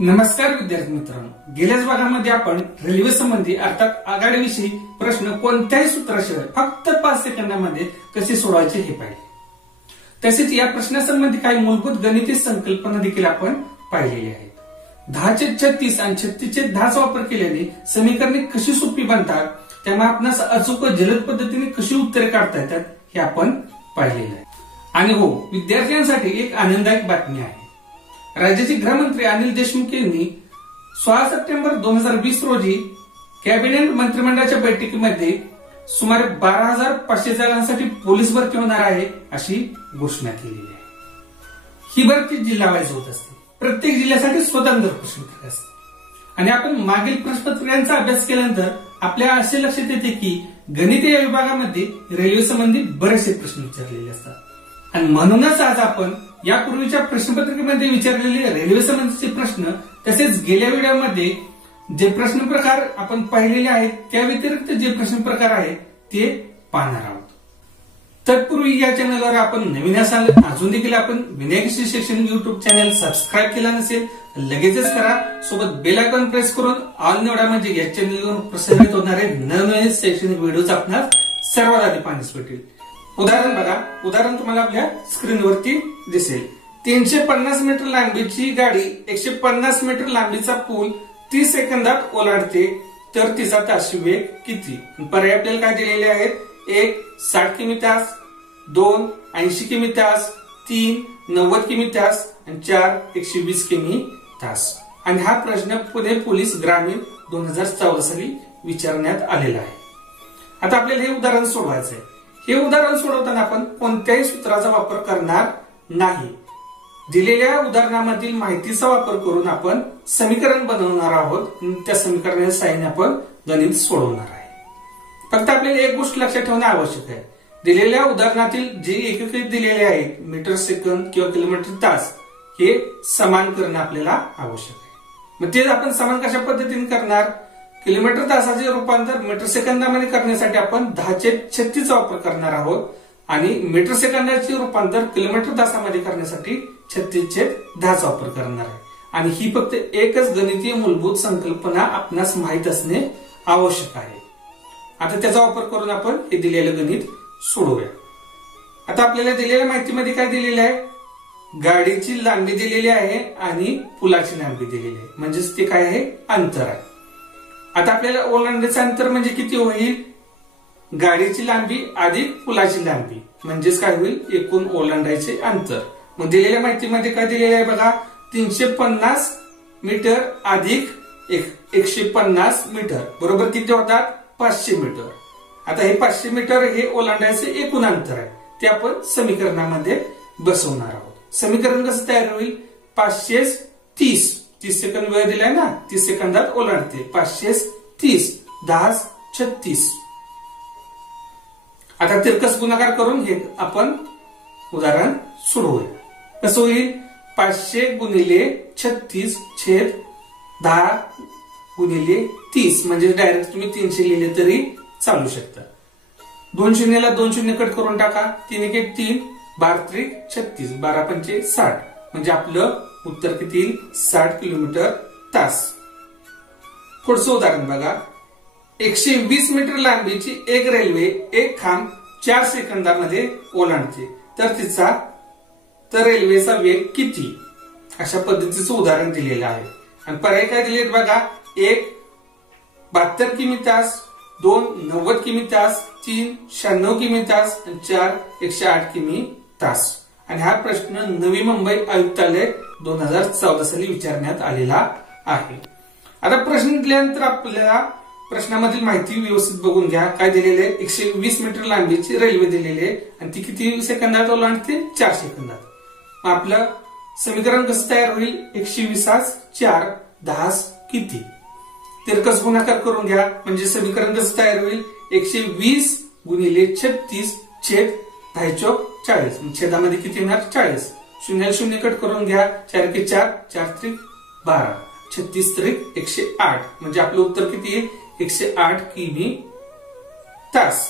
नमस्कार विद्यार्थी मित्रांनो, गेल्याच भागामध्ये आपण रेल्वे संबंधी अर्थात आघाडीविषयी प्रश्न कोणत्याही सूत्राशिवाय फक्त 5 सेकंदामध्ये कसे सोडवायचे हे पाहिले. तसेच या प्रश्नासंबंधी काही मूलभूत गणिती संकल्पना देखील आपण पाहिलेली आहेत. 10/36 आणि 36/10चा वापर केल्याने समीकरणे कशी सोपी बनतात, त्यामुळे आपणास अचूक व जलद पद्धतीने कशी उत्तरे काढता येतात हे आपण पाहिलेले आहे. आणि हो, विद्यार्थ्यांसाठी एक आनंददायक बातमी आहे. राज्याचे गृहमंत्री अनिल देशमुख यांनी 16 सप्टेंबर 2020 रोजी कॅबिनेट मंत्रिमंडळाच्या बैठकीमध्ये सुमारे 12,500 जागांसाठी पोलीस भरती होणार आहे अशी घोषणा केलेली आहे. ही भरती जिल्हावाईज होत असते. प्रत्येक जिल्ह्यासाठी स्वतंत्र प्रश्नपत्रिका असते. आणि आपण मागील प्रश्नपत्रिकांचा अभ्यास केल्यानंतर आपल्या असे लक्षात येते की गणित या विभागामध्ये रेल्वे संबंधी बरेचसे प्रश्न विचारलेले असतात. आणि म्हणूनच आज आपण यापूर्वीच्या प्रश्नपत्रिकेमध्ये विचारलेले रेल्वे संबंधीचे प्रश्न तसेच गेल्या व्हिडिओमध्ये जे प्रश्न प्रकार आपण पाहिलेले आहेत त्या व्यतिरिक्त जे प्रश्न प्रकार आहेत ते पाहणार आहोत. तत्पूर्वी या चॅनलवर आपण नवीन असाल, अजून देखील आपण विनायक शैक्षणिक युट्यूब चॅनल सबस्क्राईब केला नसेल लगेचच करा. सोबत बेल आयकॉन प्रेस करून ऑल निवडा, म्हणजे या चॅनलवर प्रसारित होणारे नवनवीन शैक्षणिक व्हिडिओज आपणास सर्वात आधी पाहण्यास भेटेल. उदाहरण बघा. उदाहरण तुम्हाला आपल्या स्क्रीनवरती दिसेल. 350 मीटर लांबीची गाडी 150 मीटर लांबीचा पूल 30 सेकंदात ओलांडते तर तिचा ताशी वेग किती? पर्याय आपल्याला काय दिलेले आहेत? 1 60 किमी तास, 2 80 किमी तास, 3 90 किमी तास आणि 4 120 किमी तास. आणि हा प्रश्न पुणे पोलीस ग्रामीण 2014 साली विचारण्यात आलेला आहे. आता आपल्याला हे उदाहरण सोडवायचं आहे. हे उदाहरण सोडवताना आपण कोणत्याही सूत्राचा वापर करणार नाही. दिलेल्या उदाहरणामधील माहितीचा वापर करून आपण समीकरण बनवणार आहोत. त्या समीकरणाच्या साहाय्याने आपण गणित सोडवणार आहे. फक्त आपल्याला एक गोष्ट लक्षात ठेवणे आवश्यक आहे. दिलेल्या उदाहरणातील जे एकके दिलेले आहेत मीटर सेकंद किंवा किलोमीटर तास हे समान करणे आपल्याला आवश्यक आहे. मग ते आपण समान कशा पद्धतीने करणार? किलोमीटर तासाचे रूपांतर मीटर सेकंदामध्ये करण्यासाठी आपण 10/36 वापर करणार आहोत आणि मीटर सेकंदाचे रूपांतर किलोमीटर तासामध्ये करण्यासाठी 36/10 वापर करणार आहे. आणि ही फक्त एकच गणितीय मूलभूत संकल्पना आपणास माहित असणे आवश्यक आहे. आता त्याचा वापर करून आपण हे दिलेलं गणित सोडवूया. आता आपल्याला दिलेल्या माहितीमध्ये काय दिलेलं आहे? गाडीची लांबी दिलेली आहे आणि पुलाची लांबी दिलेली आहे, म्हणजेच ते काय आहे? अंतर आहे. आता आपल्याला ओलांडण्याचं अंतर म्हणजे किती होईल? गाडीची लांबी अधिक पुलाची लांबी म्हणजेच काय होईल? एकूण ओलांडायचे अंतर. मग दिलेल्या माहितीमध्ये काय दिलेलं आहे बघा? 350 मीटर अधिक 150 मीटर बरोबर किती होतात? 500 मीटर. आता हे 500 मीटर हे ओलांडायचे एकूण अंतर आहे. ते आपण समीकरणामध्ये बसवणार आहोत. समीकरण कसं तयार होईल? 530 30 सेकंद वेळ दिलाय ना, 30 सेकंदात ओलांडते. 530 10/36. आता तिरकस गुणाकार करून हे आपण उदाहरण सोडवूया. कसं होईल? 500 गुणिले 36 छेद 10 गुणिले 30 म्हणजे डायरेक्ट तुम्ही 300 लिहिले तरी चालू शकता. 2 शून्याला 2 शून्य कट करून टाका. 3 1 3 12 36 12 पंचे 60 म्हणजे आपलं उत्तर किती येईल? 60 किलोमीटर तास. पुढचं उदाहरण बघा. 120 मीटर लांबीची एक रेल्वे एक खांब 4 सेकंदामध्ये ओलांडते तर रेल्वेचा वेग किती? अशा पद्धतीचं उदाहरण दिलेलं आहे. आणि पर्याय काय दिलेत बघा? 1 72 किमी तास, 2 90 किमी तास, 3 96 किमी तास आणि 4 108 किमी तास. आणि हा प्रश्न नवी मुंबई आयुक्तालय 2014 साली विचारण्यात आलेला आहे. आता प्रश्न दिल्यानंतर आपल्याला प्रश्नामधील माहिती व्यवस्थित बघून घ्या. काय दिलेले आहे? 120 मीटर लांबीची रेल्वे दिलेली आहे आणि ती किती सेकंदात ओलांडते? 4 सेकंदात. मग आपलं समीकरण कसं तयार होईल? 120 4 10 किती? तिरकस गुणाकार करून घ्या म्हणजे समीकरण कसं तयार होईल? 120 गुणिले 36 छेद 10 40. छेदामध्ये किती येणार? 40. 0 0 कट करून घ्या. 4 4 4 3 12 36 3 108 म्हणजे आपलं उत्तर किती आहे? 108 किमी तास.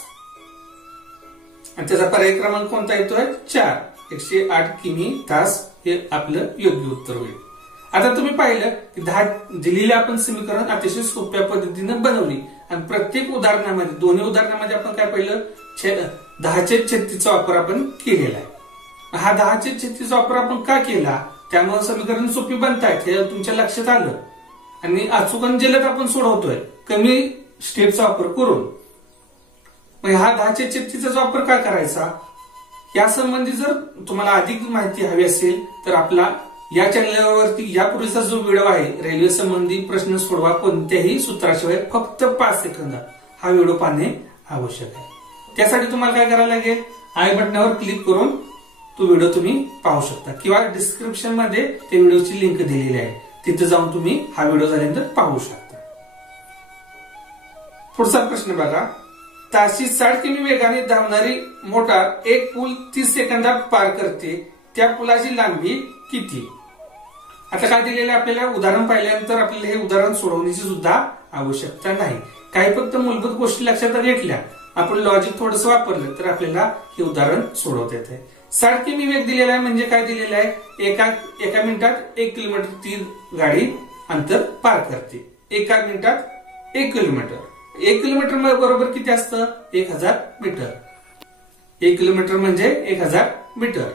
आणि त्याचा पर्याय क्रमांक कोणता येतोय? 4. 108 किमी तास हे आपलं योग्य उत्तर होईल. आता तुम्ही पाहिलं की 10 दिलेले आपण समीकरण अतिशय सोप्या पद्धतीने बनवली आणि प्रत्येक उदाहरणामध्ये दोन्ही उदाहरणामध्ये आपण काय पाहिलं 10⁻36चा वापर आपण केलेला आहे। हा 10⁻36चा वापर आपण का केला त्यामुळे समीकरण सोपी बनतायत हे तुमच्या लक्षात आलं आणि अचूक आणि जलद आपण सोडवतोय कमी स्टेपचा वापर करून। मग हा 10⁻36चा वापर का करायचा या संबंधी जर तुम्हाला अधिक माहिती हवी असेल तर आपला या चॅनलवरती यापूर्वीचा जो व्हिडिओ आहे रेल्वे संबंधी प्रश्न सोडवा कोणत्याही सूत्राशिवाय फक्त 5 सेकंद हा व्हिडिओ पाहणे आवश्यक आहे। त्यासाठी तुम्हाला काय करायला लागेल आय बटनावर क्लिक करून तो व्हिडिओ तुम्ही पाहू शकता किंवा डिस्क्रिप्शन मध्ये त्या व्हिडिओची लिंक दिलेली आहे तिथे जाऊन तुम्ही हा व्हिडिओ झाल्यानंतर पाहू शकता। पुढचा प्रश्न बघा ताशी 60 किमी वेगाने धावणारी मोटार एक पूल 30 सेकंदात पार करते त्या पुलाची लांबी किती। आता काय दिलेलं आपल्याला उदाहरण पाहिल्यानंतर आपल्याला हे उदाहरण सोडवण्याची सुद्धा आवश्यकता नाही काही फक्त मूलभूत गोष्टी लक्षात घेतल्या आपण लॉजिक थोडंसं वापरलं तर आपल्याला हे उदाहरण सोडवता येते। 60 किमी वेग दिलेला आहे म्हणजे काय दिलेलं आहे एका मिनिटात 1 किलोमीटर ती गाडी अंतर पार करते। एका मिनिटात 1 किलोमीटर 1 किलोमीटर बरोबर किती असतं 1000 मीटर 1 किलोमीटर म्हणजे 1000 मीटर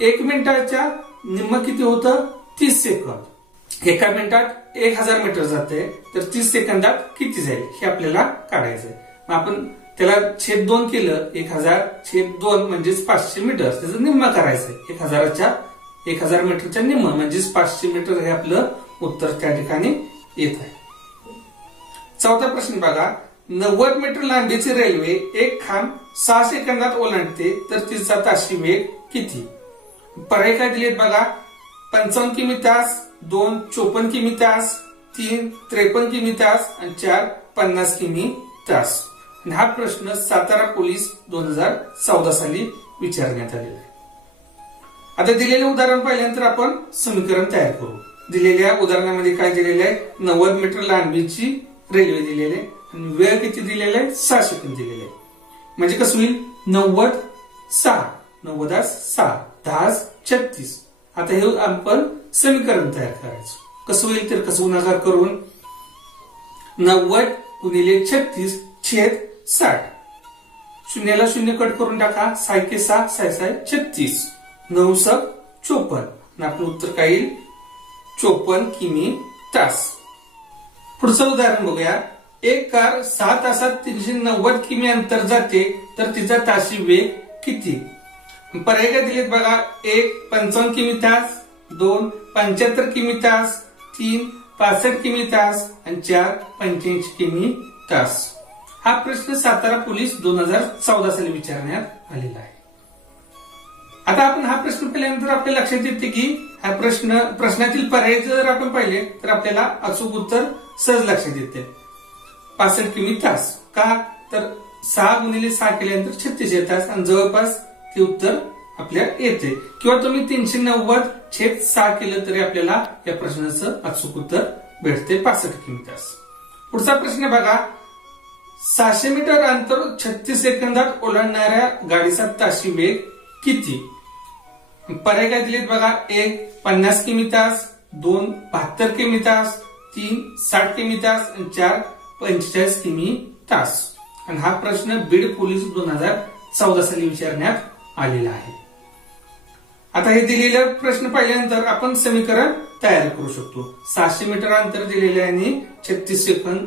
1 मिनिटाच्या निम्म किती होतं 30 सेकंद एका मिनिटात 1000 मीटर जाते तर 30 सेकंदात किती जाईल हे आपल्याला काढायचंय। आपण त्याला छेद 2 केलं 1000/2 म्हणजेच 500 मीटर त्याचं निम्म करायचंय 1000 मीटरच्या निम्म म्हणजेच 500 मीटर हे आपलं उत्तर त्या ठिकाणी येत आहे। चौथा प्रश्न बघा 90 मीटर लांबीची रेल्वे एक खांब 6 सेकंदात ओलांडते तर तिचा ताशी वेग किती। पर्याय काय दिलेत बघा 55 किमी तास 2 54 किमी तास 3 53 किमी तास आणि 4 50 किमी तास। हा प्रश्न सातारा पोलीस 2014 साली विचारण्यात आलेला आहे। आता दिलेले उदाहरण पाहिल्यानंतर आपण समीकरण तयार करू। दिलेल्या उदाहरणामध्ये काय दिलेलं आहे 90 मीटर लांबीची रेल्वे दिलेली आहे आणि वेळ किती दिलेला आहे 6 सेकंद दिलेले आहे म्हणजे कसं होईल 90/6 90/6 10⁻36 आता हे आपण समीकरण तयार करायचं कसं होईल तर कसं गुणाकार करून 90 गुणिले 36 छेद 60 शून्याला शून्य कट करून टाका 6 6 36 9 54 आणि आपलं उत्तर काय येईल 54 किमी तास। पुढचं उदाहरण बघूया एक कार 6 तासात 390 किमी अंतर जाते तर तिचा ताशी वेग किती। पर्याय काय दिलेत बघा 1 55 किमी तास 2 75 किमी तास 3 65 किमी तास आणि 4 85 किमी तास। हा प्रश्न सातारा पोलीस 2014 साली विचारण्यात आलेला आहे। आता आपण हा प्रश्न पाहिल्यानंतर आपल्या लक्षात येते की हा प्रश्नातील पर्याय जर आपण पाहिले तर आपल्याला अचूक उत्तर सहज लक्षात येते 65 किमी तास का तर 6 गुणिले 6 केल्यानंतर 36 येतात आणि जवळपास ते उत्तर आपल्या येते किंवा तुम्ही 390/6 केलं तरी आपल्याला या प्रश्नाचं अचूक उत्तर भेटते 65 किमी तास। पुढचा प्रश्न बघा 600 मीटर अंतर 36 सेकंदात ओलांडणाऱ्या गाडीचा ताशी वेग किती। पर्याय काय दिलेत बघा 1 50 किमी तास 2 72 किमी तास 3 60 किमी तास आणि 4 45 किमी तास। आणि हा प्रश्न बीड पोलीस 2014 साली विचारण्यात आलेला आहे। आता हे दिलेले प्रश्न पाहिल्यानंतर आपण समीकरण तयार करू शकतो 600 मीटर अंतर दिलेले आहे आणि 36 सेकंद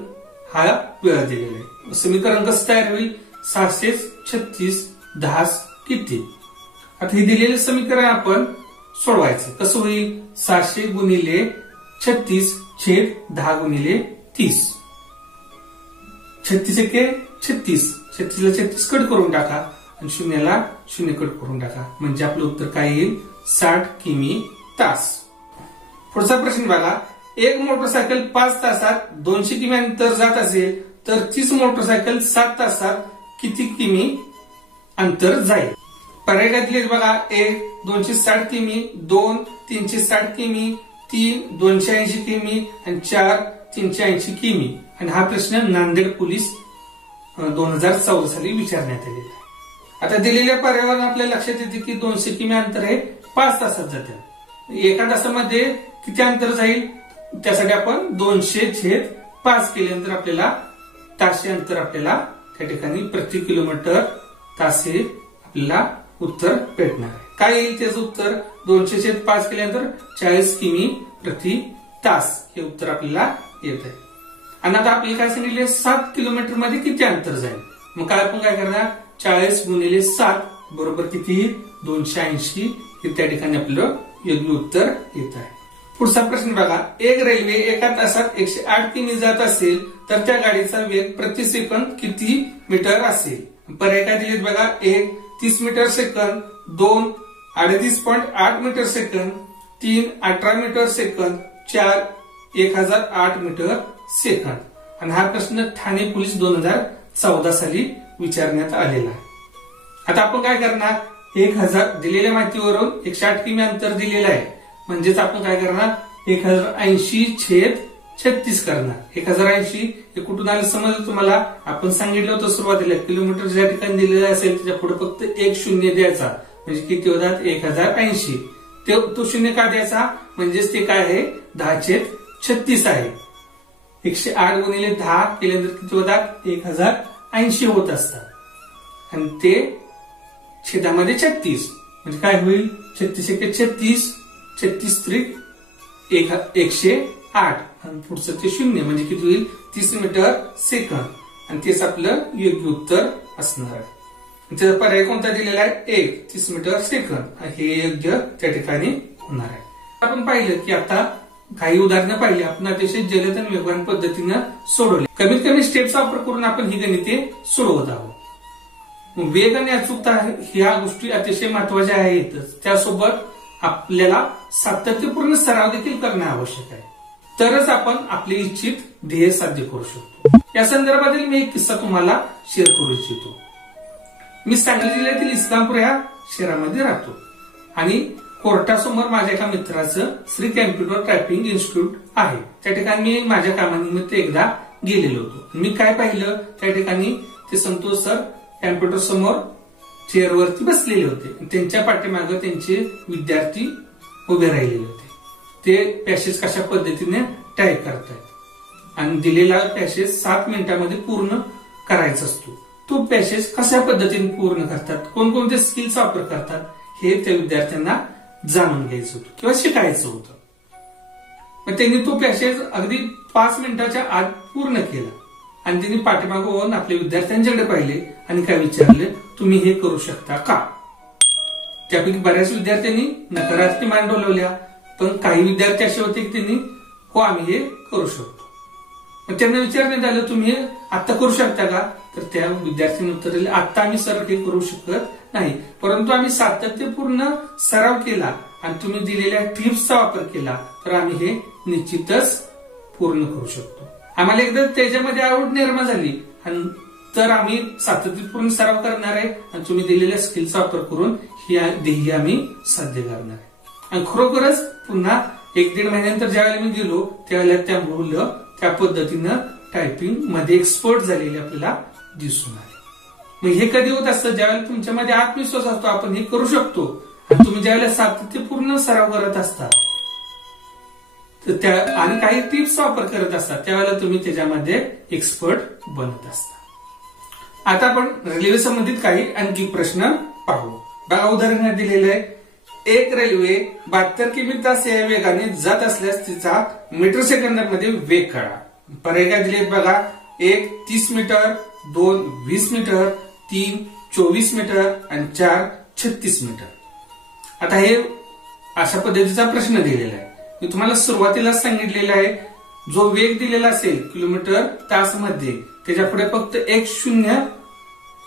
हा वेळ दिलेला आहे। समीकरण कसं तयार होईल 636 10 किती। आता हे दिलेले समीकरण आपण सोडवायचं कसं होईल 600 गुणिले 36 छेद 10 गुणिले 30 36 एके 36 36ला 36 कट करून टाका आणि शून्याला शून्य कट करून टाका म्हणजे आपलं उत्तर काय येईल 60 किमी तास। पुढचा प्रश्न बघा एक मोटरसायकल 5 तासात 200 किमी अंतर जात असेल तर 30 मोटरसायकल 7 तासात किती किमी अंतर जाईल। पर्याय काय दिलेत बघा 1 260 किमी 2 360 किमी 3 280 किमी आणि 4 380 किमी। आणि हा प्रश्न नांदेड पोलीस 2014 साली विचारण्यात आलेला आहे। आता दिलेल्या पर्यायावरून आपल्या लक्षात येते की 200 किमी अंतर हे 5 तासात जाते। एका तासामध्ये किती अंतर जाईल, त्यासाठी आपण 200/5 केल्यानंतर आपल्याला तास हे अंतर आपल्याला त्या ठिकाणी प्रति किलोमीटर तास हे आपल्याला उत्तर भेटणार आहे. काय येईल त्याचं उत्तर, 200/5 केल्यानंतर 40 किमी प्रति तास हे उत्तर आपल्याला येत आहे. आणि आता आपल्याला काय सांगितले, 7 किलोमीटर मध्ये किती अंतर जाईल. मग काय आपण काय करणार, 40 गुणिले 7 बरोबर किती, 280 हे त्या ठिकाणी आपलं योग्य उत्तर येत आहे. पुढचा प्रश्न बघा, एक रेल्वे एका तासात 108 किमी जात असेल तर त्या गाडीचा वेग प्रति सेकंद किती मीटर असेल. पर्याय काय दिलेत बघा, 1 30 मीटर सेकंद, 2 38.8 मीटर सेकंद, 3 18 मीटर सेकंद, 4 1008 मीटर सेकंद. आणि हा प्रश्न ठाणे पोलीस 2014 साली विचारण्यात आलेला आहे. आता आपण काय करणार, 1000 दिलेल्या माहितीवरून 108 किमी अंतर दिलेलं आहे, म्हणजेच आपण काय करणार, 1080/36 करणार. 1080 हे कुठून आलं समजलं तुम्हाला, आपण सांगितलं होतं सुरुवातीला किलोमीटर ज्या ठिकाणी दिलेलं असेल त्याच्या पुढे फक्त 1 शून्य द्यायचा, म्हणजे किती होतात 1080. तो शून्य का द्यायचा, म्हणजेच ते काय आहे 10/36 आहे. 108 गुणिले 10 केल्यानंतर किती होतात 1080 होत असतात, आणि ते छेदामध्ये 36 म्हणजे काय होईल, 36 36 108 आणि पुढचं ते शून्य म्हणजे किती होईल 30 मीटर सेकंद, आणि तेच आपलं योग्य उत्तर असणार आहे. त्याचा पर्याय कोणता दिलेला आहे, 1 30 मीटर सेकंद हे योग्य त्या ठिकाणी होणार आहे. आपण पाहिलं की आता काही उदाहरणं पाहिली, आपण अतिशय जलद आणि वेगवान पद्धतीनं सोडवले. कमीत कमी स्टेप्स वापर करून आपण ही गणिते सोडवत आहोत. वेग आणि अचूकता ह्या गोष्टी अतिशय महत्वाच्या आहेतच, त्यासोबत आपल्याला सातत्यपूर्ण सराव देखील करणे आवश्यक आहे, तरच आपण आपले इच्छित ध्येय साध्य करू शकतो. या संदर्भातील मी एक किस्सा तुम्हाला शेअर करू इच्छितो. मी सांगली जिल्ह्यातील इस्लामपूर या शहरामध्ये राहतो आणि कोर्टासमोर माझ्या एका मित्राचं श्री कॅम्प्युटर टायपिंग इन्स्टिट्यूट आहे. त्या ठिकाणी मी माझ्या कामानिमित्त एकदा गेलेलो होतो. मी काय पाहिलं, त्या ठिकाणी ते संतोष सर कॅम्प्युटर समोर चेअरवरती बसलेले होते, त्यांच्या पाठीमागे त्यांचे विद्यार्थी उभे राहिलेले होते. ते पॅसेज कशा पद्धतीने टाईप करतायत आणि दिलेला पॅसेज 7 मिनिटांमध्ये पूर्ण करायचा असतो. तो पॅसेज कशा पद्धतीने पूर्ण करतात, कोणकोणते स्किल्स वापर करतात हे त्या विद्यार्थ्यांना जाणून घ्यायचं होतं किंवा शिकायचं होतं. मग त्यांनी तो पॅसेज अगदी 5 मिनिटाच्या आत पूर्ण केला आणि त्यांनी पाठीमागं होऊन आपल्या विद्यार्थ्यांच्याकडे पाहिले आणि काय विचारले, तुम्ही हे करू शकता का. त्यापैकी बऱ्याच विद्यार्थ्यांनी नकारात्मक मान डोलवल्या, पण काही विद्यार्थी असे होते की त्यांनी हो आम्ही हे करू शकतो. मग त्यांना विचारण्यात आलं, तुम्ही हे आता करू शकता का, तर त्या विद्यार्थ्यांनी उत्तर दिले, आता आम्ही सर हे करू शकत नाही, परंतु आम्ही सातत्यपूर्ण सराव केला आणि तुम्ही दिलेल्या टिप्सचा वापर केला तर आम्ही हे निश्चितच पूर्ण करू शकतो. आम्हाला एकदा त्याच्यामध्ये आवड निर्माण झाली आणि तर आम्ही सातत्यपूर्ण सराव करणार आहे आणि तुम्ही दिलेल्या स्किलचा वापर करून ही ध्येय आम्ही साध्य करणार आहे. आणि खरोखरच पुन्हा 1-1.5 महिन्यानंतर ज्यावेळेला मी गेलो त्यावेळेला त्या मुलं त्या पद्धतीनं टायपिंग मध्ये एक्सपर्ट झालेले आपल्याला दिसून आले. मग हे कधी होत असतं, ज्यावेळेला तुमच्यामध्ये आत्मविश्वास असतो आपण हे करू शकतो आणि तुम्ही ज्यावेळेला सातत्यपूर्ण सराव करत असता तर आणि काही टिप्सचा वापर करत असतात त्यावेळेला तुम्ही त्याच्यामध्ये एक्सपर्ट बनत असता. आता आपण रेल्वे संबंधित काही आणखी प्रश्न पाहू. बघा उदाहरण दिलेलं आहे, एक रेल्वे 72 किमी तास या वेगाने जात असल्यास तिचा मीटर सेकंदामध्ये वेग काढा. पर्याय काय दिलेत बघा, 1 30 मीटर, 2 20 मीटर, 3 24 मीटर आणि 4 36 मीटर. आता हे अशा पद्धतीचा प्रश्न दिलेला आहे. मी तुम्हाला सुरुवातीला सांगितलेलं आहे, जो वेग दिलेला असेल किलोमीटर तास मध्ये त्याच्या पुढे फक्त 1 शून्य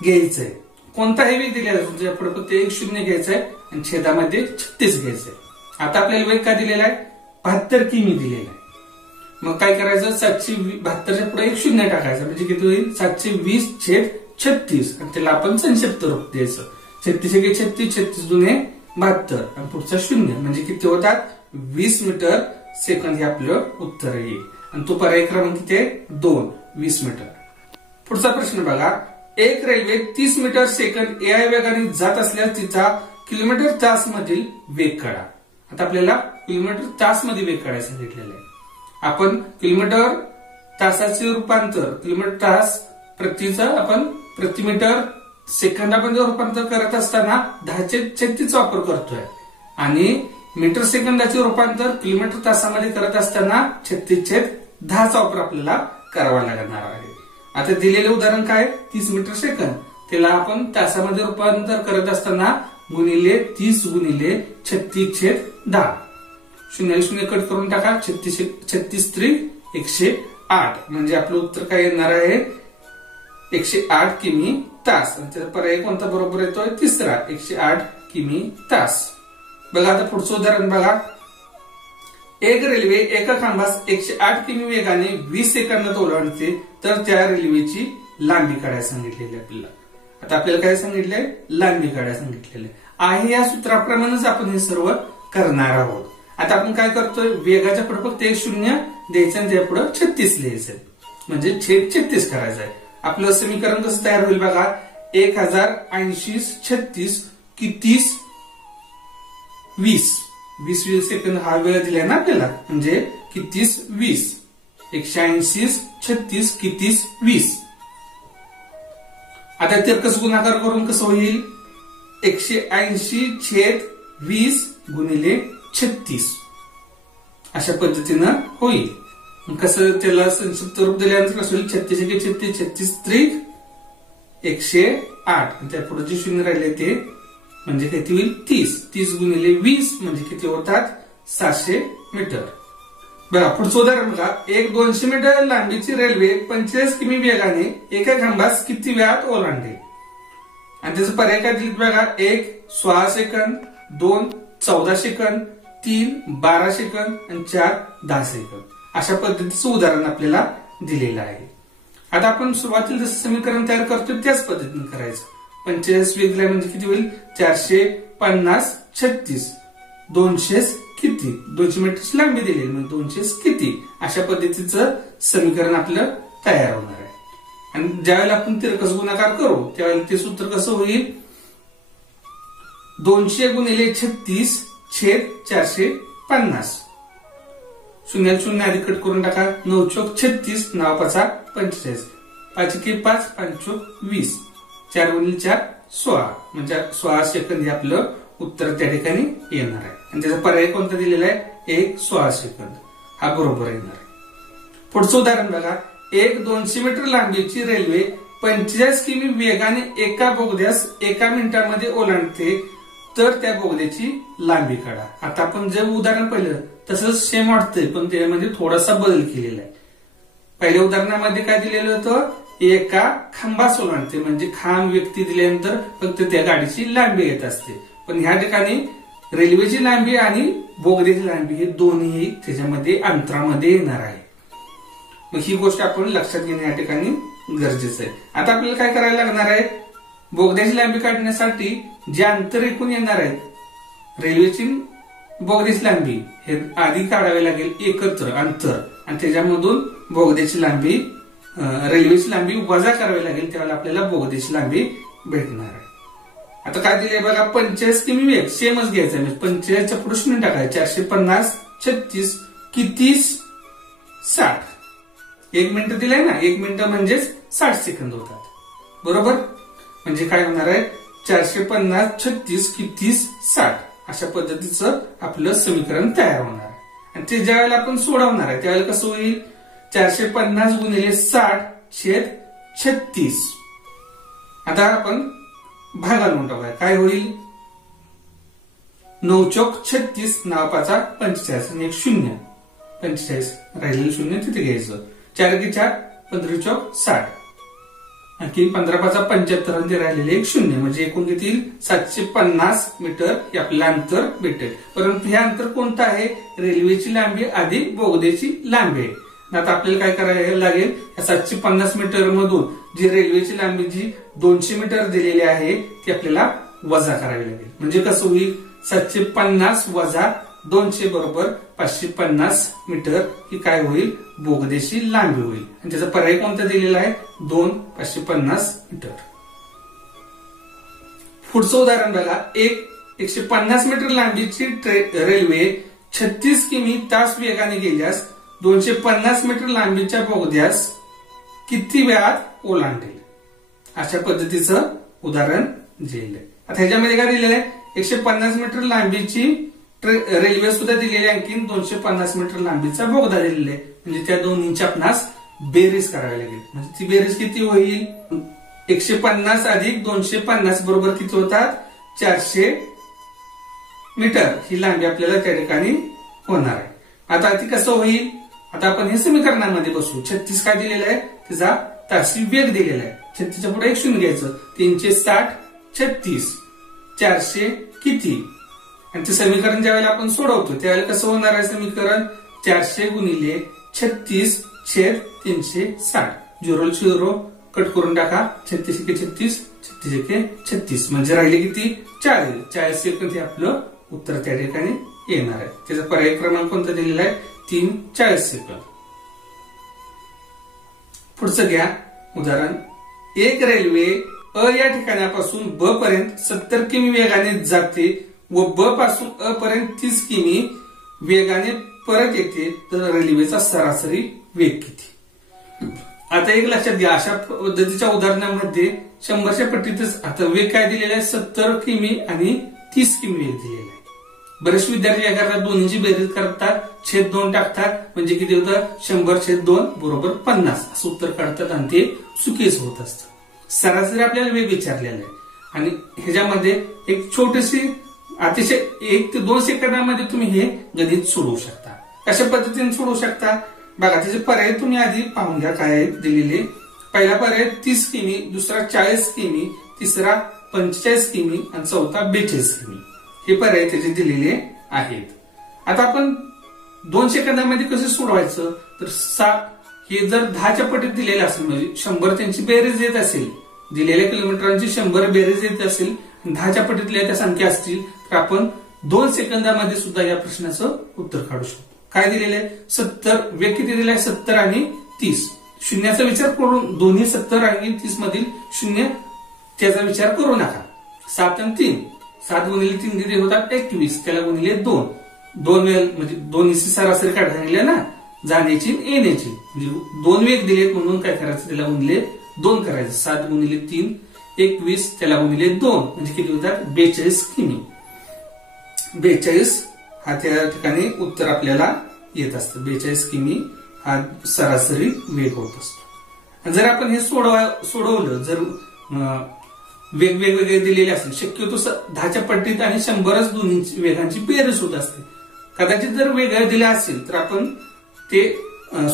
घ्यायचंय. कोणताही वेग दिलेला असेल त्याच्या पुढे फक्त 1 शून्य घ्यायचंय आणि छेदामध्ये 36 घ्यायचंय. आता आपल्याला वेग काय दिलेला आहे, 72 किमी दिलेला आहे. मग काय करायचं, 772च्या पुढे 1 शून्य टाकायचं म्हणजे किती होईल 720/36 आणि त्याला आपण संक्षिप्त रूप द्यायचं. 36 36 36 दुने 72 आणि पुढचा शून्य म्हणजे किती होतात 20 मीटर सेकंद हे आपलं उत्तर येईल. आणि तो पर्याय क्रमांक किती आहे 2 20 मीटर. पुढचा प्रश्न बघा, एक रेल्वे 30 मीटर सेकंद एआय वेगाने जात असल्यास तिचा किलोमीटर तास मधील वेग काढा. आता आपल्याला किलोमीटर तास मध्ये वेग काढायला सांगितलेला आहे. आपण किलोमीटर तासाचे रूपांतर किलोमीटर तास प्रतीचं आपण प्रति मीटर सेकंदामध्ये रूपांतर करत असताना 10⁻36 वापर करतोय आणि मीटर सेकंदाचे रूपांतर किलोमीटर तासामध्ये करत असताना 36/10चा वापर आपल्याला करावा लागणार आहे. आता दिलेले उदाहरण काय 30 मीटर सेकंद, त्याला आपण तासामध्ये रूपांतर करत असताना गुणिले 30 गुणिले 36/10. 0 कट करून टाका. 36×3=108 म्हणजे आपलं उत्तर काय येणार आहे 108 किमी तास. आणि त्याचा पर्याय कोणता बरोबर येतोय तिसरा 108 किमी तास. बघा आता पुढचं उदाहरण बघा. एक रेल्वे एका खांबास 108 किमी वेगाने 20 सेकंदात ओलांडते तर त्या रेल्वेची लांबी काढायला सांगितलेली आपल्याला. आता आपल्याला काय सांगितलंय लांबी काढायला सांगितलेलं आहे. या सूत्राप्रमाणेच आपण हे सर्व करणार आहोत. आता आपण काय करतोय वेगाच्या पुढे फक्त 1 0 द्यायचं आणि त्या पुढे 36 लिहायचं म्हणजे छेद 36 करायचं आहे. आपलं समीकरण कसं तयार होईल बघा 1080/36 किती 20 सेकंद हा वेळ दिलाय ना आपल्याला म्हणजे किती 20 180/36 किती 20. आता तिरकस गुणाकार करून कसं होईल 180/20 गुणिले 36 अशा पद्धतीनं होईल. कसं त्याला संक्षिप्त रूप दिल्यानंतर कसं होईल 36×36 त्या पुढे जे शून्य राहिले ते म्हणजे किती होईल 30 गुणिले 20 म्हणजे किती होतात 700 मीटर. बघा पुढचं उदाहरण बघा. एक 200 मीटर लांबीची रेल्वे 45 किमी वेगाने एका खांबास किती वेळात ओलांडते आणि त्याचं पर्याय काय दिले बघा 1 16 सेकंद 2 14 सेकंद 3 12 सेकंद आणि 4 10 सेकंद अशा पद्धतीचं उदाहरण आपल्याला दिलेलं आहे. आता आपण सुरुवातीला जसं समीकरण तयार करतो त्याच पद्धतीने करायचं. 45 वेग दिला म्हणजे किती होईल 450/36 200 किती 200 मीटरची लांबी दिली म्हणजे 200 किती अशा पद्धतीचं समीकरण आपलं तयार होणार आहे. आणि ज्यावेळेला आपण तिरकस गुणाकार करू त्यावेळेला ते सूत्र कसं होईल 200 गुणिले 36/450. 0 आधी कट करून टाका 9×36 9×5 45 5×5 5×20 4 गुणिले 4 16 म्हणजे 16 सेकंद हे आपलं उत्तर त्या ठिकाणी येणार आहे. आणि त्याचा पर्याय कोणता दिलेला आहे 1 16 सेकंद हा बरोबर येणार आहे. पुढचं उदाहरण बघा. एक 200 मीटर लांबीची रेल्वे 45 किमी वेगाने एका बोगद्यास 1 मिनिटामध्ये ओलांडते तर त्या बोगद्याची लांबी काढा. आता आपण जे उदाहरण पाहिलं तसंच सेम वाटतंय पण त्यामध्ये थोडासा बदल केलेला आहे. पहिल्या उदाहरणामध्ये काय दिलेलं होतं एका खांबास ओलांडते म्हणजे खांब व्यक्ती दिल्यानंतर फक्त त्या गाडीची लांबी येत असते. पण ह्या ठिकाणी रेल्वेची लांबी आणि बोगद्याची लांबी हे दोन्ही त्याच्यामध्ये अंतरामध्ये येणार आहे. मग ही गोष्ट आपण लक्षात घेणं या ठिकाणी गरजेचं आहे. आता आपल्याला काय करायला लागणार आहे बोगद्याची लांबी काढण्यासाठी जे अंतर एकूण येणार आहेत रेल्वेची बोगद्याची लांबी हे आधी काढावे लागेल एकत्र अंतर आणि त्याच्यामधून बोगद्याची लांबी रेल्वेची लांबी वजा करावी लागेल त्यावेळेला आपल्याला बोगद्याची लांबी भेटणार आहे. आता काय दिले बघा 45 किमी वेग सेमच घ्यायचा आहे 45च्या पुढे शून्य टाकायचं 450/36 किती 60 1 मिनिट दिलंय ना 1 मिनिट म्हणजेच 60 सेकंद होतात बरोबर. म्हणजे काय होणार आहे 450/36 किती 60 अशा पद्धतीचं आपलं समीकरण तयार होणार आहे. आणि ते ज्या वेळेला आपण सोडवणार आहे त्यावेळेला कसं होईल 450 गुणिले 60/36. आता आपण भागाला टाकूया काय होईल 9×36 9×5 45 आणि 1 0 45 राहिलेलं 0 तिथे घ्यायचं 4×4 15×4 60 आणखी 15×5 75 आणि ते राहिलेले 1 0 म्हणजे एकूण किती 750 मीटर हे आपल्याला अंतर भेटेल. परंतु हे अंतर कोणतं आहे रेल्वेची लांबी अधिक बोगद्याची लांबी आहे. आता आपल्याला काय करायला लागेल 750 मीटर मधून जी रेल्वेची लांबी जी 200 मीटर दिलेली आहे ती आपल्याला वजा करावी लागेल. म्हणजे कसं होईल 750 वजा 200 बरोबर 550 मीटर ही काय होईल बोगद्याची लांबी होईल. आणि त्याचा पर्याय कोणता दिलेला आहे 2 550 मीटर. पुढचं उदाहरण बघा. एक 150 मीटर लांबीची रेल्वे 36 किमी तास वेगाने गेल्यास 250 मीटर लांबीच्या बोगद्यास किती वेळात ओलांडेल? अशा पद्धतीचं उदाहरण दिलेलं आहे. आता ह्याच्यामध्ये काय दिलेलं आहे? 150 मीटर लांबीची रेल्वे सुद्धा दिलेली, आणखीन 250 मीटर लांबीचा बोगदा दिलेला आहे. म्हणजे त्या दोन्हींची आपणास बेरीज करावी लागेल. म्हणजे ती बेरीज किती होईल? 150 अधिक 250 बरोबर किती होतात? 400 मीटर ही लांबी आपल्याला त्या ठिकाणी होणार आहे. आता ती कसं होईल? आता आपण हे समीकरणामध्ये बसू. 36 काय दिलेलं आहे? तिचा तासी वेग दिलेला आहे. 36च्या पुढे 1 शून्य घ्यायचं. 360 36 400 किती? आणि ते समीकरण ज्यावेळेला आपण सोडवतो त्यावेळेला कसं होणार आहे समीकरण? 400 गुणिले 36 छेद 360. 0 0 कट करून टाका. 36 एके 36 36 एके 36 म्हणजे राहिले किती? 40. 40 सेकंद हे आपलं उत्तर त्या ठिकाणी येणार आहे. त्याचा पर्याय क्रमांक कोणता दिलेला आहे? 3 40 सेकंद. पुढचं घ्या उदाहरण. एक रेल्वे अ या ठिकाणापासून ब पर्यंत 70 किमी वेगाने जाते व ब पासून अ पर्यंत 30 किमी वेगाने परत येते, तर रेल्वेचा सरासरी वेग किती? आता एक लक्षात घ्या, अशा पद्धतीच्या उदाहरणामध्ये 100च्या पट्टीतच आता वेग काय दिलेला आहे? 70 किमी आणि 30 किमी वेग दिलेला आहे. बरेच विद्यार्थी काय करतात? दोन्हीची बेरीज करतात, छेद 2 टाकतात, म्हणजे किती होतं? 100/2 बरोबर 50 असं उत्तर काढतात आणि ते चुकीच होत असतं. सरासरी आपल्याला वेग विचारलेला आहे आणि ह्याच्यामध्ये एक छोटीशी अतिशय 1 ते 2 सेकंदामध्ये तुम्ही हे गणित सोडवू शकता. कशा पद्धतीने सोडवू शकता? बघा, त्याचे पर्याय तुम्ही आधी पाहून घ्या काय आहेत दिलेले. पहिला पर्याय 30 किमी, दुसरा 40 किमी, तिसरा 45 किमी आणि चौथा 42 किमी. हे पर्याय त्याचे दिलेले आहेत. आता आपण 2 सेकंदामध्ये कसं सोडवायचं? तर हे जर 10च्या पटीत दिलेलं असेल म्हणजे 100 त्यांची बेरीज येत असेल, दिलेल्या किलोमीटरांची 100 बेरीज येत असेल, 10च्या पटीतल्या त्या संख्या असतील, तर आपण 2 सेकंदामध्ये सुद्धा या प्रश्नाचं उत्तर काढू शकतो. काय दिलेलं आहे? 70 वेग किती दिलाय? 70 आणि 30. शून्याचा विचार करून दोन्ही 70 आणि 30 मधील शून्य त्याचा विचार करू नका. 7 आणि 3 7 गुणिले 3 किती होतात? 21. त्याला गुणिले 2 2 वेळ म्हणजे दोन्हीची सरासरी काढायला ना, जाण्याची येण्याची. म्हणजे 2 वेग दिलेत म्हणून काय करायचं? त्याला गुणिले 2 करायचं. 7 गुणिले 3 21. त्याला गुणिले 2 म्हणजे किती होतात? 42 किमी. 42 हा त्या ठिकाणी उत्तर आपल्याला येत असतं. 42 किमी हा सरासरी वेग होत असतो. जर आपण हे सोडवलं, जर वेगवेगळे दिलेले असेल, शक्यतो 10च्या पट्टीत आणि 100च दोन्ही वेगांची बेरीज होत असते. कदाचित जर वेगळे दिले असेल तर आपण ते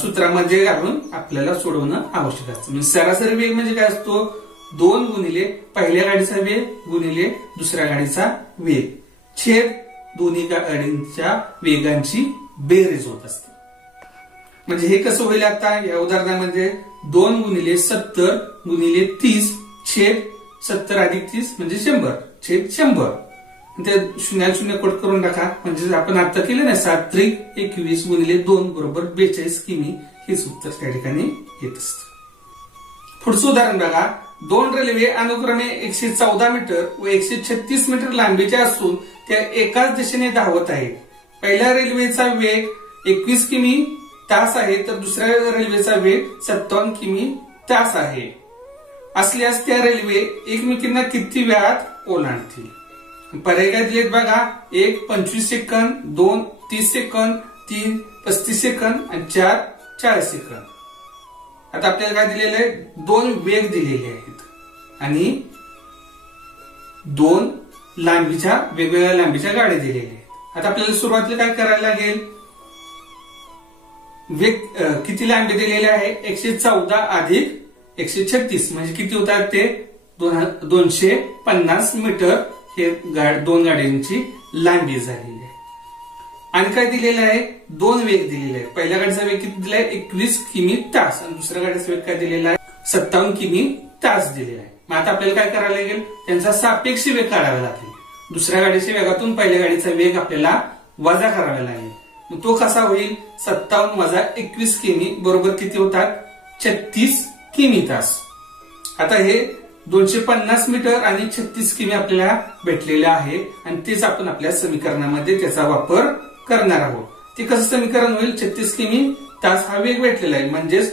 सूत्रामध्ये घालून आपल्याला सोडवणं आवश्यक असतं. म्हणजे सरासरी वेग म्हणजे काय असतो? 2 गुणिले पहिल्या गाडीचा वेग गुणिले दुसऱ्या गाडीचा वेग छेद दोन्ही गाड्यांच्या वेगांची बेरीज होत असते. म्हणजे हे कसं होईल? आता या उदाहरणामध्ये 2 गुणिले 70 गुणिले 30 छेद 70 अधिक 30 म्हणजे 100 छेद 100. ते शून्याला शून्य कट करून टाका. म्हणजे आपण आता केलं ना, 7 त्रिक 21 गुणिले 2 बरोबर 42 किमी. हेच उत्तर त्या ठिकाणी येत असतं. पुढचं उदाहरण बघा. 2 रेल्वे अनुक्रमे 114 मीटर व 136 मीटर लांबीच्या असून त्या एकाच दिशेने धावत आहेत. पहिल्या रेल्वेचा वेग 21 किमी तास आहे, तर दुसऱ्या रेल्वेचा वेग 57 किमी तास आहे. असल्यास त्या रेल्वे एकमेकींना किती वेळात ओलांडतील? पर्याय काय दिलेत बघा. 1 25 सेकंद, 2 30 सेकंद, 3 35 सेकंद आणि 4 40 सेकंद. आता आपल्याला काय दिलेलं आहे? 2 वेग दिलेले आहेत आणि 2 लांबीच्या वेगवेगळ्या लांबीच्या गाड्या दिलेल्या आहेत. आता आपल्याला सुरुवातीला काय करायला लागेल? वेग किती लांबी दिलेले आहे? 114 अधिक 136 म्हणजे किती होतात? ते 250 मीटर हे 2 गाड्यांची लांबी झालेली आहे. आणि काय दिलेलं आहे? 2 वेग दिलेले आहेत. पहिल्या गाडीचा वेग किती दिलाय? 21 किमी तास आणि दुसऱ्या गाडीचा वेग काय दिलेला आहे? 57 किमी तास दिलेला आहे. मग आता आपल्याला काय करायला लागेल? त्यांचा सापेक्ष वेग काढावा लागेल. दुसऱ्या गाडीच्या वेगातून पहिल्या गाडीचा वेग आपल्याला वजा करावा लागेल. मग तो कसा होईल? 57 वजा 21 किमी बरोबर किती होतात? 36 किमी तास. आता हे 250 मीटर आणि 36 किमी आपल्याला भेटलेले आहे आणि तेच आपण आपल्या समीकरणामध्ये त्याचा वापर करणार आहोत. ते कसं समीकरण होईल? 36 किमी तास हा वेग भेटलेला आहे, म्हणजेच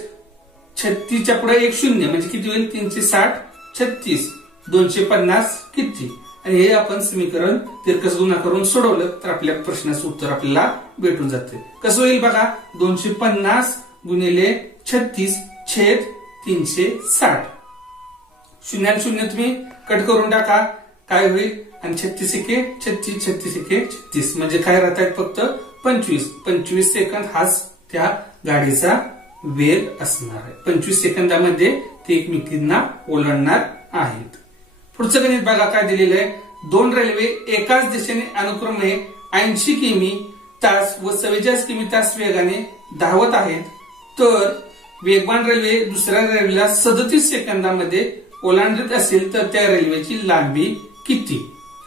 36च्या पुढे एक शून्य म्हणजे किती होईल? 360 36 250 किती? आणि हे आपण समीकरण तिरकस गुणा करून सोडवलं तर आपल्या प्रश्नाचं उत्तर आपल्याला भेटून जाते. कसं होईल बघा? 250 गुणिले 36 छेद 360. शून्याला शून्य तुम्ही कट करून टाका, काय होईल? आणि 36 एके 36 36 एके 36 म्हणजे काय राहत आहेत? फक्त 25 सेकंद हाच त्या गाडीचा वेग असणार आहे. 25 सेकंदामध्ये ते एकमेकींना ओलांडणार आहेत. पुढचं गणित बघा काय दिलेलं आहे? दोन रेल्वे एकाच दिशेने अनुक्रमे 80 किमी तास व 44 किमी तास वेगाने धावत आहेत, तर वेगवान रेल्वे दुसऱ्या रेल्वेला 37 सेकंदामध्ये ओलांडत असेल तर त्या रेल्वेची लांबी किती?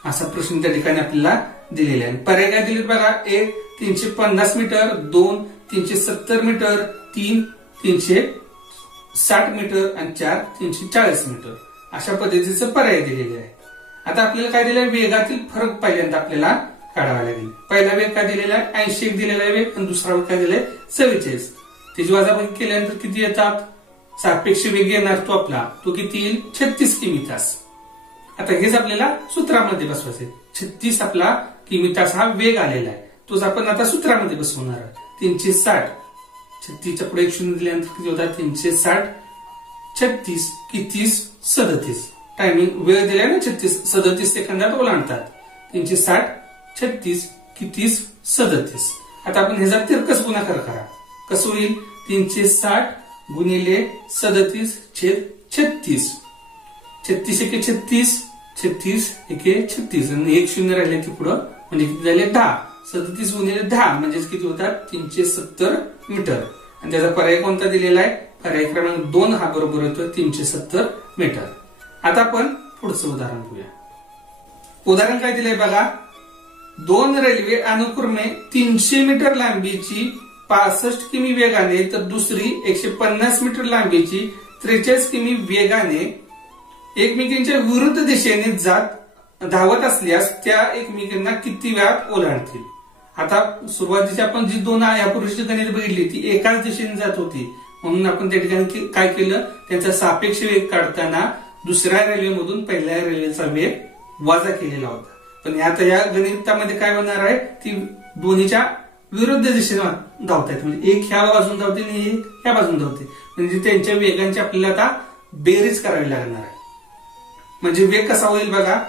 असा प्रश्न त्या ठिकाणी आपल्याला दिलेला आहे. पर्याय काय दिलेत बघा? 1 350 मीटर, 2 370 मीटर, 3 360 मीटर आणि 4 340 मीटर. अशा पद्धतीचे पर्याय दिलेले आहे. आता आपल्याला काय दिलंय? वेगातील फरक पहिल्यांदा आपल्याला काढावा लागेल. पहिला वेग काय दिलेला आहे? 80 दिलेला आहे वेग आणि दुसरा वेग काय दिलाय? 44. त्याची वजाबाकी केल्यानंतर किती येतात? सापेक्ष वेग येणार तो आपला, तो किती येईल? 36 किमी तास. आता हेच आपल्याला सूत्रामध्ये बसवायचे. 36 आपला किमी तास हा वेग आलेला आहे, तोच आपण आता सूत्रामध्ये बसवणार आहे. 360 36च्या पुढे एक शून्य दिल्यानंतर किती होतात? 360 36 किती? 37. टायमिंग वेळ दिलाय ना 37 सेकंदात ओलांडतात. 360 36 किती? 37. आता आपण ह्याचा तिरकस गुणाकार करा. कसं होईल? 360 गुणिले 37 छेद 36. 36 एके 36 36 एके 36 आणि एक शून्य राहिले की पुढं म्हणजे किती झाले? 10. 37 गुणिले 10 म्हणजे किती होतात? 370 मीटर. आणि त्याचा पर्याय कोणता दिलेला आहे? पर्याय क्रमांक 2 हा बरोबर होतो 370 मीटर. आता आपण पुढचं उदाहरण घेऊया. उदाहरण काय दिलंय बघा? दोन रेल्वे अनुक्रमे 300 मीटर लांबीची 65 किमी वेगाने तर दुसरी 150 मीटर लांबीची 43 किमी वेगाने एकमेकींच्या विरुद्ध दिशेने धावत असल्यास त्या एकमेकांना किती वेळात ओलांडतील? आता सुरुवातीची आपण जी दोन यापूर्वीची गणित बघितली ती एकाच दिशेने जात होती, म्हणून आपण त्या ठिकाणी काय केलं? त्यांचा सापेक्ष वेग काढताना दुसऱ्या रेल्वेमधून पहिल्या रेल्वेचा वेग वजा केलेला होता. पण आता या गणितामध्ये काय होणार आहे? ती दोन्हीच्या विरुद्ध दिशेने धावतायत, म्हणजे एक ह्या बाजून धावते आणि एक ह्या बाजून धावते, म्हणजे त्यांच्या वेगांची आपल्याला आता बेरीज करावी लागणार आहे. म्हणजे वेग कसा होईल बघा?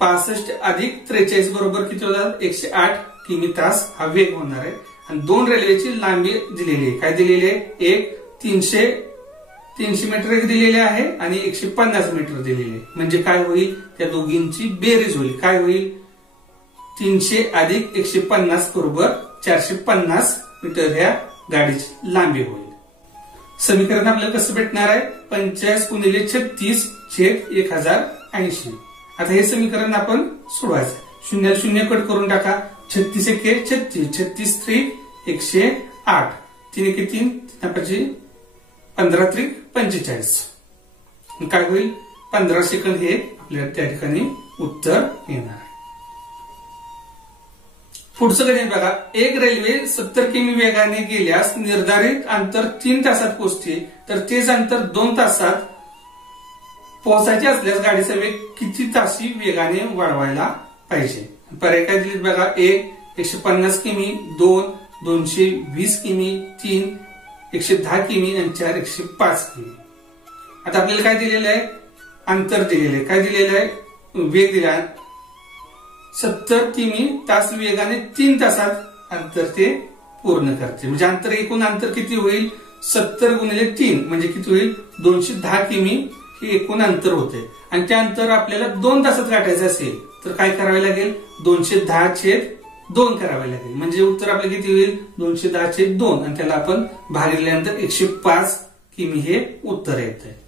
65 अधिक 43 बरोबर किती होतात? 108 किमी तास हा वेग होणार आहे. आणि दोन रेल्वेची लांबी दिलेली आहे. काय दिलेली आहे? एक 300 मीटर एक दिलेले आहे आणि 150 मीटर दिलेले आहे. म्हणजे काय होईल? त्या दोघींची बेरीज होईल. काय होईल? 300 अधिक 150 बरोबर 450 मीटर ह्या गाडीची लांबी होईल. समीकरण आपल्याला कसं भेटणार आहे? 45 गुणिले 36 छेद 1080. आता हे समीकरण आपण सोडवायचं. शून्याला शून्य कट करून टाका. 36 एके 36 36 3 108 3 एके 3 15 3 45. काय होईल? 15 सेकंद हे आपल्याला त्या ठिकाणी उत्तर येणार आहे. पुढचं गणित बघा. एक रेल्वे 70 किमी वेगाने गेल्यास निर्धारित अंतर 3 तासात पोहोचते, तर तेच अंतर 2 तासात पोहोचायचे असल्यास गाडीचा वेग किती तासी वेगाने वाढवायला पाहिजे? पर्याय काय दिलेत बघा? 1 150 किमी, 2 220 किमी, 3 110 किमी आणि 4 105 किमी. आता आपल्याला काय दिलेलं आहे? अंतर दिलेलं आहे. काय दिलेलं आहे? वेग दिला आहे 70 किमी तास वेगाने 3 तासात अंतर ते पूर्ण करते. म्हणजे अंतर एकूण अंतर किती होईल? 70 गुणिले 3 म्हणजे किती होईल? 210 किमी हे एकूण अंतर होते. आणि त्या अंतर आपल्याला 2 तासात गाठायचं असेल तर काय करावे लागेल? 210 छेद 2 करावे लागेल. म्हणजे उत्तर आपलं किती होईल? 210 छेद 2 आणि त्याला आपण भागिल्यानंतर 105 किमी हे उत्तर येत आहे.